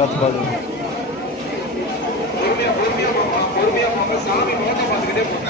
பார்த்து பாருங்க. சாமி முகத்தை பார்த்துக்கிட்டே போங்க.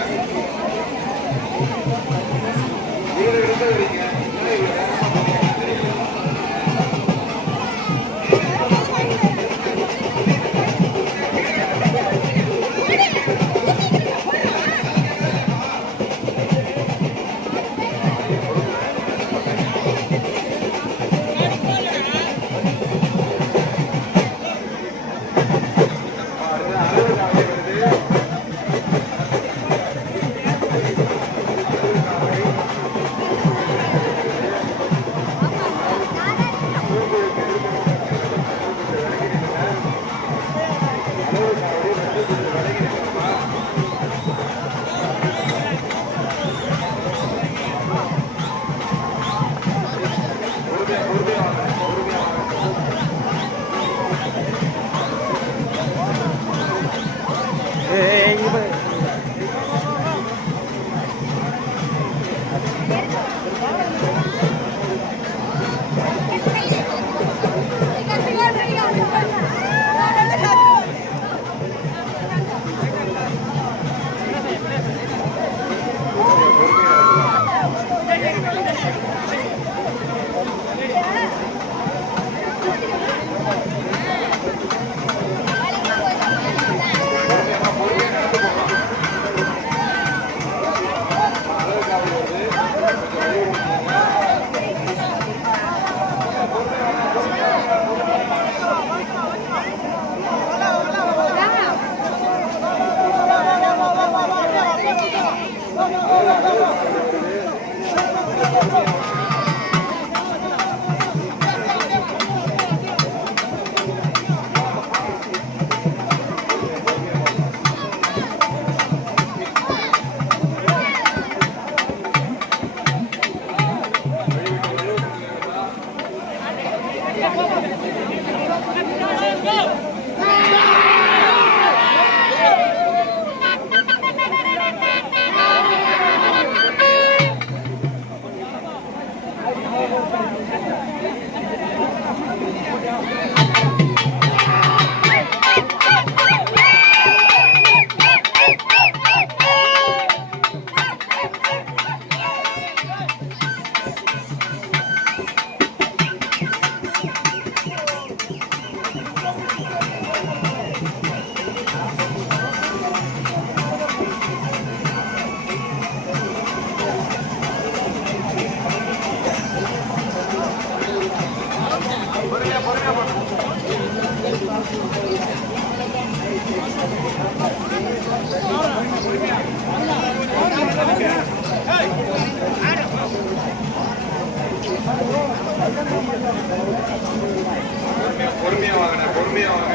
பொறுமையா வாங்க, பொறுமையா வாங்க.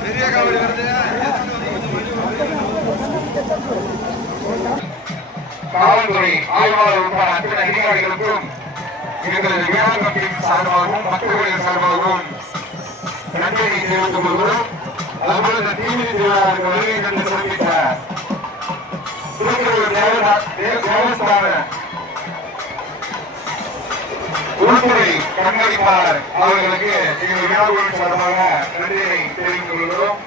பெரிய காவடி வருது. காவல்துறை ஆய்வாளர் உட்பட அத்தனை அதிகாரிகளுக்கும் எங்களது விழா கமிட்டியின் சார்பாகவும் மக்களுடைய சார்பாகவும் நன்றியை தெரிவித்துக் கொள்கிறோம். அதுபோல இந்த தீவிர திருவிழாவிற்கு வருகை கண்டு சிறப்பித்த தேவஸ்தான உள்துறை கண்காணிப்பாளர் அவர்களுக்கு எங்கள் விழாவுடன் சார்பாக நன்றியை தெரிவித்துக் கொள்கிறோம்.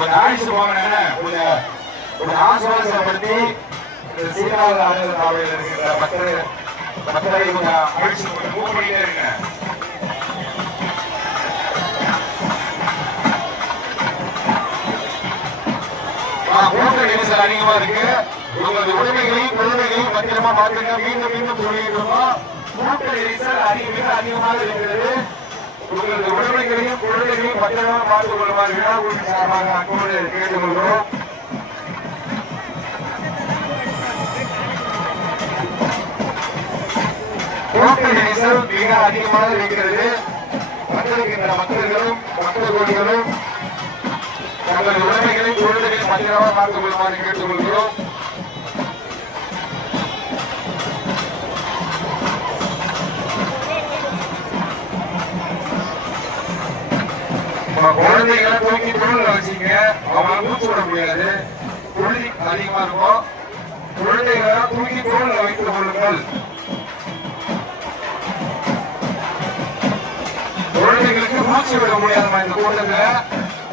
கொஞ்சம் ஆயுசு போங்க, கொஞ்சம் ஆசுவாசப்படுத்தி இந்த சீனாவில் அலுவலக காவலில் இருக்கின்ற மக்களை கொஞ்சம் ஆயுசு கொஞ்சம் மூவ் பண்ணிட்டே இருங்க. போக்குவரத்து நெரிசல் அதிகமா இருக்கு. உங்களது உடைமைகளையும் குழந்தைகளையும் பத்திரமா பார்த்துங்க. மீண்டும் மீண்டும் சொல்லிட்டு இருக்கோம், போக்குவரத்து நெரிசல் மிக அதிகமாக இருக்கிறது. உங்களது உடைமைகளையும் குழந்தைகளையும் பத்திரமாக பார்த்துக் கொள்ளுமாறு விழாக்குழு சார்பாக அக்கோடு கேட்டுக்கொள்கிறோம். போக்குவரத்து நெரிசல் மிக அதிகமாக இருக்கிறது. மக்களும் மக்கள் கோடிகளும் தங்களது உடைமைகளை குழந்தைகளை பத்திரமாக பார்த்துக் கொள்ளுமாறு கேட்டுக்கொள்கிறோம். குழந்தைகளை தூக்கி தோல்ல வச்சுங்க, அவங்க மூச்சு விட முடியாது, புள்ளி அதிகமா இருக்கும். குழந்தைகளை தூக்கி தோல்ல வைத்துக் கொள்ளுங்கள். குழந்தைகளுக்கு மூச்சு விட முடியாத இந்த கூட்டத்துல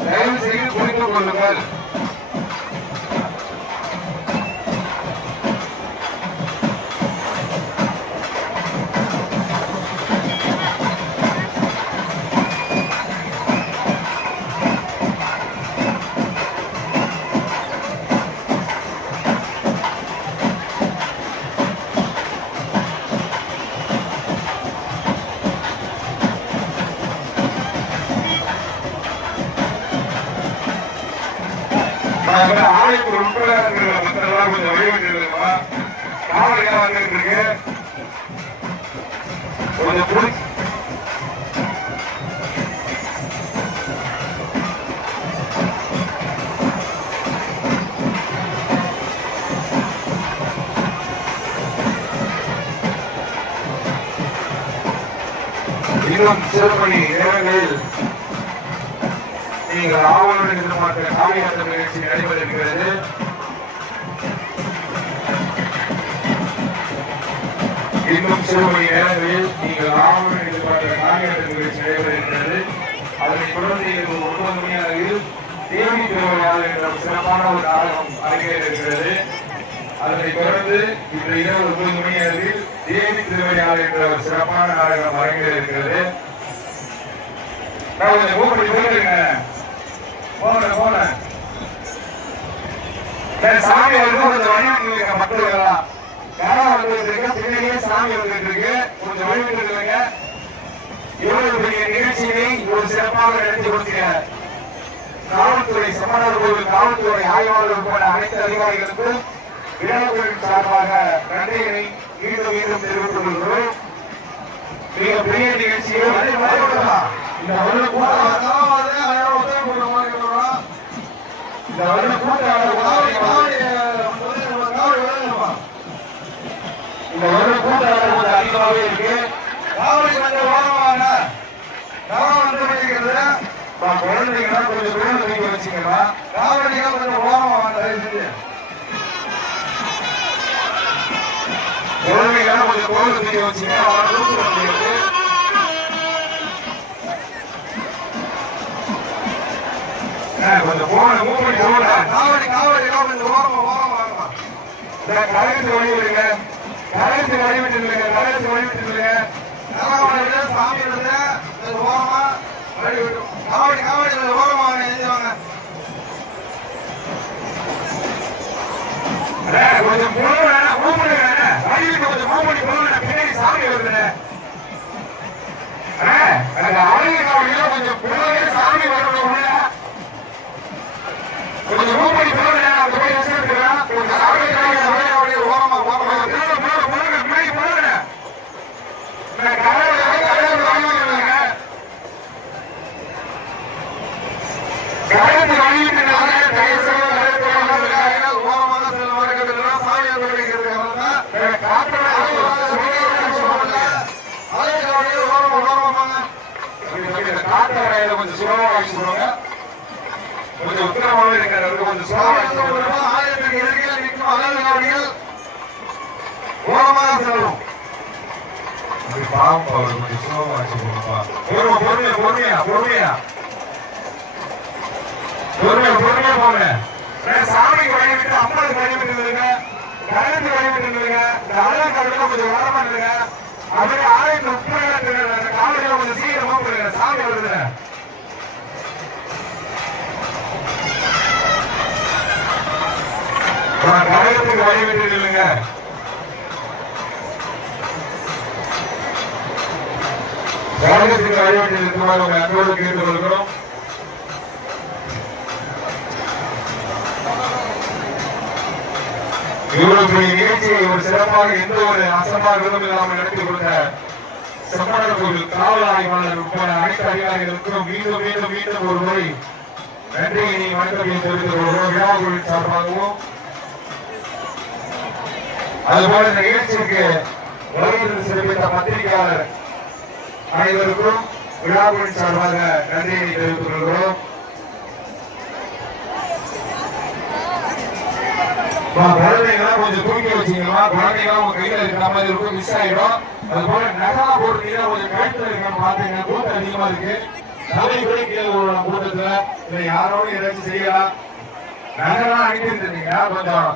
தயவு செய்து புரிந்து கொள்ளுங்கள். ஆலயத்தில் உட்பட இருக்கிற மக்கள் கொஞ்சம் வழிபட்டு காவலிகள் வந்துட்டு இருக்கு. கொஞ்சம் புடிச்சு இன்னும் சில மணி நேரங்களில் நீங்கள் ஆவலுடன் எதிர்பார்த்த காவியாட்ட நிகழ்ச்சி நடைபெற இருக்கிறது. இன்னும் சில மணி நேரங்களில் நீங்கள் ஆவலுடன் எதிர்பார்த்த காவியாட்ட நிகழ்ச்சி நடைபெற இருக்கிறது. அதனைத் தொடர்ந்து 9 மணி அளவில் தேவி திருவிழா என்ற சிறப்பான ஒரு நாடகம் அரங்கேற இருக்கிறது. அதனைத் தொடர்ந்து இன்று இரவு 9 மணி அளவில் தேவி திருவிழா என்ற ஒரு சிறப்பான நாடகம் அரங்கேற இருக்கிறது. சாமி வந்து கொஞ்சம் வழிவிட்டு மக்கள் யாரும் வந்துட்டு இருக்கு, பின்னாடியே சாமி வந்துட்டு இருக்கு, கொஞ்சம் வழிவிட்டு இருக்காங்க. இவ்வளவு பெரிய நிகழ்ச்சியை ஒரு சிறப்பாக நடத்தி கொடுக்கிற காவல்துறை சமணர் கோவில் காவல்துறை ஆய்வாளர் உட்பட அனைத்து அதிகாரிகளுக்கும் விழாக்குழுவின் சார்பாக நன்றிகளை மீண்டும் மீண்டும் தெரிவித்துக் கொள்கிறோம். மிக பெரிய நிகழ்ச்சியை இந்த வருட கூட்டாளர் அதிகமாகவே இருக்கு. குழந்தைங்களா கொஞ்சம் பேர் தூக்கி வச்சுக்கா, காவலிகள் கொஞ்சம் குழந்தைங்களா கொஞ்சம் தோல் தூக்கி வச்சுக்க. கொஞ்சம் போன மூவ் பண்ணி போன கரகத்து வழி விடுங்க, கரகத்து வழி விட்டு இல்லைங்க, கரகத்து வழி விட்டு இல்லைங்க. சாமி ஓரமா வழி விடும். காவடி காவடி ஓரமா எழுதிவாங்க. கொஞ்சம் போன மூவ் பண்ணுங்க, வழி விட்டு கொஞ்சம் மூவ் பண்ணி போங்க. பின்னாடி சாமி வருதுண்ணே. ஆளுநர் காவடியில கொஞ்சம் போனே சாமி வரணும். கொஞ்சம் மூவ் பண்ணி போங்க. அந்த போய் வச்சுருக்கிறேன். கொஞ்சம் சாமி ஓரமா ஓரமா முன்னாடி போங்க. கரகத்து வழிவிட்டு ஓரமாக சில மாடுகள் சாமி காட்டு கொஞ்சம் சுலபமா வாங்கி சொல்லுவாங்க. கொஞ்சம் உத்தரவாக இருக்கிற கொஞ்சம் சுலபமாக ஆயிரத்துக்கு எதிர்கையில் நிற்கும் அகல் ஓரமாக செல்லும். பாவம் அவர் கொஞ்சம் சுலபமா வச்சுக்கோங்கப்பா. பொறுமையா பொறுமையா பொறுமையா பொறுமையா பொறுமையா போங்க. சாமிக்கு வழிவிட்டு அம்மனுக்கு வழிவிட்டு இருந்துருங்க, கரகத்துக்கு வழிவிட்டு இருந்துருங்க. இந்த அழகா கடவுள் கொஞ்சம் வரமா இருந்துங்க. அப்படியே ஆலயத்தில் உட்பட காவலிகளை கொஞ்சம் சீக்கிரமா போடுங்க. சாமி வருதுங்க. கரகத்துக்கு வழிவிட்டு இல்லைங்க. கரகத்துக்கு வழிவிட்டு இருக்குமாறு உங்க அன்போடு கேட்டுக் கொள்கிறோம். இவ்வளவு பெரிய நிகழ்ச்சியை ஒரு சிறப்பாக எந்த ஒரு அசம்பாவிதமும் இல்லாமல் நடத்தி கொடுத்த செம்மணர் கோவில் காவல் ஆய்வாளர் உட்பட அனைத்து அதிகாரிகளுக்கும் மீண்டும் மீண்டும் மீண்டும் ஒரு முறை நன்றியை வணக்கத்தை தெரிவித்துக் கொள்கிறோம். விழா கோவில் சார்பாகவும் அதுபோல இந்த நிகழ்ச்சிக்கு வருகை சிறப்பித்த பத்திரிகையாளர் அனைவருக்கும் விழாக்குழு சார்பாக நன்றியை தெரிவித்துக் கொள்கிறோம். குழந்தைங்களாம் கொஞ்சம் தூக்கி வச்சீங்களா, குழந்தைங்களாம் உங்க கையில இருக்கிற மாதிரி இருக்கும், மிஸ் ஆயிடும். அது போல நகரா போடுறீங்கன்னா கொஞ்சம் கழுத்துல இருக்கான்னு பாத்துங்க. கூட்டம் அதிகமா இருக்கு. தலை கூட கீழே கூட்டத்துல இல்ல யாரோட ஏதாச்சும் செய்யலாம். நகரா அனுப்பி இருந்தீங்கன்னா கொஞ்சம்